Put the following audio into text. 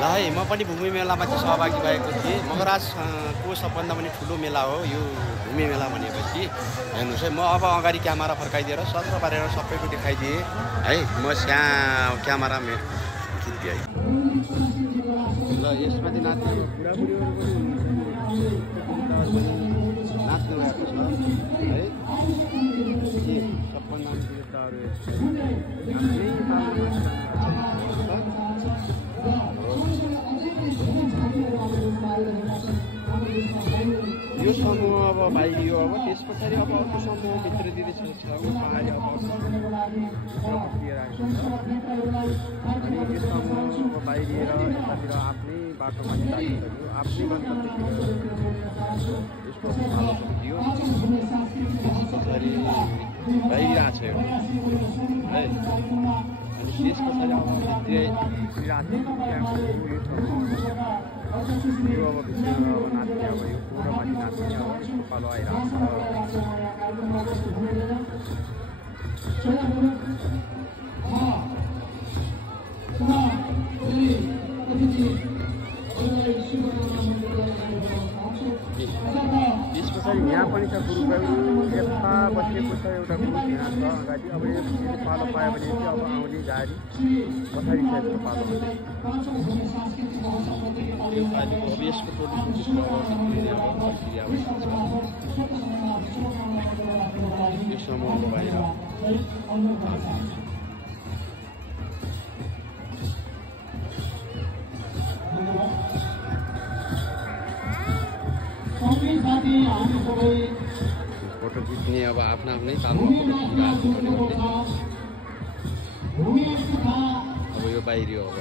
है म पनि भूमि मेलामा चाहिँ सहभागी भएको थिएँ। मगराजको सबभन्दा पनि ठुलो मेला हो यो भूमि मेला भनेपछि। हेर्नुहोस् है, म अब अगाडि क्यामेरा फर्काइदिएर सत्र पारेर सबैको देखाइदिएँ है। म क्यामेरा खिच्दिएँ है। ल यसमा चाहिँ नाच्ने बुढाबुढीहरू पनि नाच्नु भएको छ है। सबभन्दा यो समूह अब बाहिरियो। अब त्यस पछाडि अब अर्को समूह भित्र दिँदैछ पहाडी अब लिएर आएको छ अनि यो समूह अब बाहिरिएर यतातिर आफ्नै बाटोमा लाग्यो, आफ्नै गन्तव्यतिर यसको भालो दियो। पछाडि बाहिरिरहेको छ है। अनि त्यस पछाडि अब राति यो अब भित्र नाच्ने अब यो पुरोमाथि नाच्ने अब यसको पालो आइरहेको त्यस पछाडि यहाँ पनि छ गुरुबाबु यता बसेको छ एउटा गुरु यहाँ छ अगाडि। अब यो पालो पायो भने चाहिँ अब आउने गाडी पछाडि छ यसको पालो। अब यसको यो समूह बाहिर फोटो खिच्ने अब आफ्ना आफ्नै तालमा फोटो खिचिरहेको छ। अब यो बाहिरियो अब